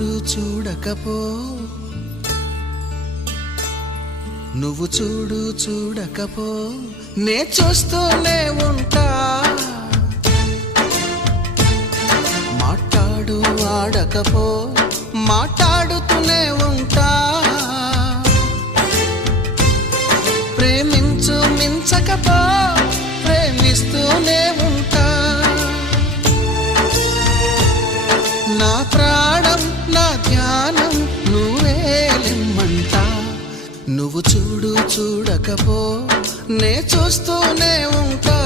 చూడకపో నువ్వు చూడకపో నే చూస్తూనే ఉంటా మాట్లాడు ఆడకపో మాట్లాడుతూనే ఉంటా ప్రేమించు మించకపో ప్రేమిస్తూనే ఉంటా నా ప్రాణం నా ధ్యానం నువ్వేలిమ్మంటా నువ్వు చూడకపో నే చూస్తూనే ఉంటా